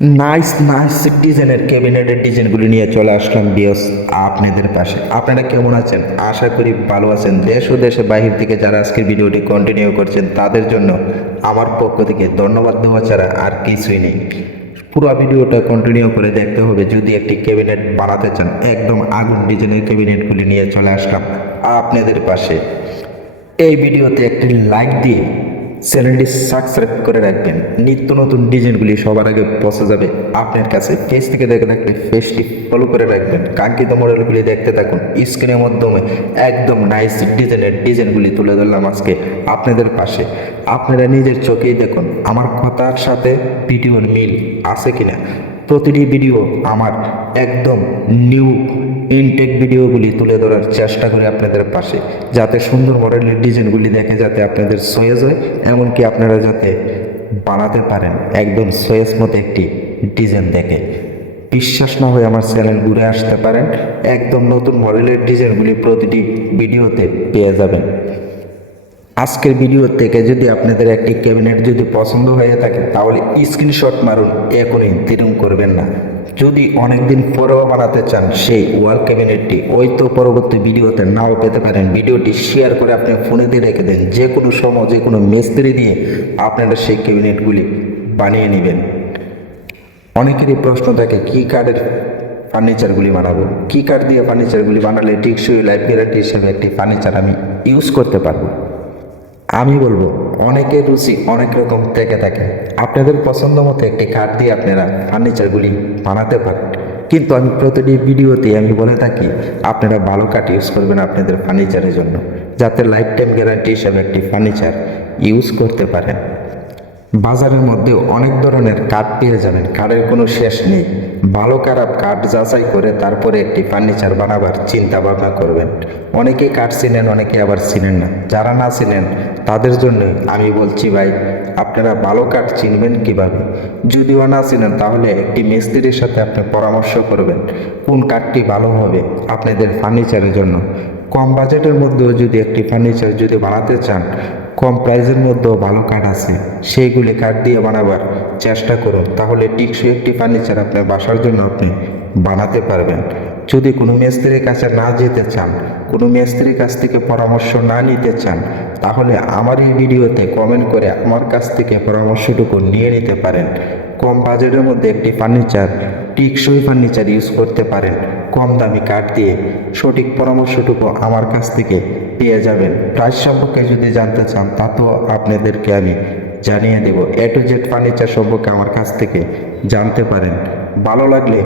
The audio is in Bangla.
নাইস নাইস ডিজাইনের ক্যাবিনেটের ডিজাইনগুলি নিয়ে চলে আসলাম বিয়স আপনাদের পাশে। আপনারা কেমন আছেন? আশা করি ভালো আছেন। দেশ ও দেশের বাহির থেকে যারা আজকের ভিডিওটি কন্টিনিউ করছেন, তাদের জন্য আমার পক্ষ থেকে ধন্যবাদ দেওয়া ছাড়া আর কিছুই নেই। পুরো ভিডিওটা কন্টিনিউ করে দেখতে হবে। যদি একটি ক্যাবিনেট বানাতে চান, একদম আগুন ডিজাইনের ক্যাবিনেটগুলি নিয়ে চলে আসলাম আপনাদের পাশে। এই ভিডিওতে একটি লাইক দিয়ে চ্যানেলটি সাবস্ক্রাইব করে রাখবেন। নিত্য নতুন ডিজাইনগুলি সবার আগে পৌঁছে যাবে আপনার কাছে। ফেস থেকে দেখে থাকলে ফেসটি ফলো করে রাখবেন। কাঙ্ক্ষিত মডেলগুলি দেখতে থাকুন। স্ক্রিনের মাধ্যমে একদম নাইস ডিজাইনের ডিজাইনগুলি তুলে ধরলাম আজকে আপনাদের পাশে। আপনারা নিজের চোখেই দেখুন, আমার কথার সাথে ভিডিওর মিল আছে কিনা। প্রতিটি ভিডিও আমার একদম নিউ ইনটেক ভিডিওগুলি তুলে ধরার চেষ্টা করি আপনাদের পাশে, যাতে সুন্দর মডেলের ডিজাইনগুলি দেখে যাতে আপনাদের সয়েজ হয়, এমনকি আপনারা যাতে বানাতে পারেন একদম সয়েজ মতো একটি ডিজাইন দেখে। বিশ্বাস না হয়ে আমার চ্যানেল ঘুরে আসতে পারেন, একদম নতুন মডেলের ডিজাইনগুলি প্রতিটি ভিডিওতে পেয়ে যাবেন। আজকের ভিডিও থেকে যদি আপনাদের একটি ক্যাবিনেট যদি পছন্দ হয়ে থাকে, তাহলে স্ক্রিনশট মারুন, এখনই দিরুম করবেন না। যদি অনেকদিন পরেও বানাতে চান, সেই ওয়াল ক্যাবিনেটটি ওই তো পরবর্তী ভিডিওতে নাও পেতে পারেন। ভিডিওটি শেয়ার করে আপনি ফোনে দিয়ে রেখে দেন। যে কোনো সময়, যে কোনো মিস্ত্রি দিয়ে আপনারা সেই ক্যাবিনেটগুলি বানিয়ে নেবেন। অনেকেরই প্রশ্ন থাকে, কী কার্ডের ফার্নিচারগুলি বানাবো? কী কার্ড দিয়ে ফার্নিচারগুলি বানালে টিকসই লাইফ গ্যারান্টি হিসেবে একটি ফার্নিচার আমি ইউজ করতে পারব? আমি বলব অনেকের রুচি অনেক রকম থেকে থাকে। আপনাদের পছন্দ মতো একটি কাঠ দিয়ে আপনারা ফার্নিচারগুলি বানাতে পারেন। কিন্তু আমি প্রতিটি ভিডিওতে আমি বলে থাকি, আপনারা ভালো কাঠ ইউজ করবেন আপনাদের ফার্নিচারের জন্য। যাতে লাইফ টাইম গ্যারান্টি হিসাবে একটি ফার্নিচার ইউজ করতে পারেন। বাজারের মধ্যে অনেক ধরনের কাঠ পেয়ে যাবেন, কাঠের কোনো শেষ নেই। ভালো খারাপ কাঠ যাচাই করে তারপরে একটি ফার্নিচার বানাবার চিন্তা ভাবনা করবেন। অনেকে কাঠ চিনেন অনেকে আবার চিনেন না। যারা না চিনেন, তাদের জন্য আমি বলছি ভাই, আপনারা ভালো কাঠ চিনবেন কীভাবে? যদিও না চিনেন, তাহলে একটি মিস্ত্রির সাথে আপনি পরামর্শ করবেন, কোন কাঠটি ভালো হবে আপনাদের ফার্নিচারের জন্য। কম বাজেটের মধ্যেও যদি একটি ফার্নিচার যদি বানাতে চান কম প্রাইসের মধ্যেও ভালো কাঠ আছে, সেইগুলি কাঠ দিয়ে বানাবার চেষ্টা করুন। তাহলে টিকসই একটি ফার্নিচার আপনার বাসার জন্য আপনি বানাতে পারবেন। যদি কোনো মিস্ত্রির কাছে না যেতে চান, কোনো মিস্ত্রির কাছ থেকে পরামর্শ না নিতে চান, তাহলে আমার এই ভিডিওতে কমেন্ট করে আমার কাছ থেকে পরামর্শটুকু নিয়ে নিতে পারেন। কম বাজেটের মধ্যে একটি ফার্নিচার টিকসই ফার্নিচার ইউজ করতে পারেন। কম দামি কাঠ দিয়ে সঠিক পরামর্শটুকু আমার কাছ থেকে পেয়ে যাবেন। প্রাইস সম্পর্কে যদি জানতে চান, তা তো আপনাদেরকে আমি জানিয়ে দেব। এ টু জেড ফার্নিচার সম্পর্কে আমার কাছ থেকে জানতে পারেন। ভালো লাগলে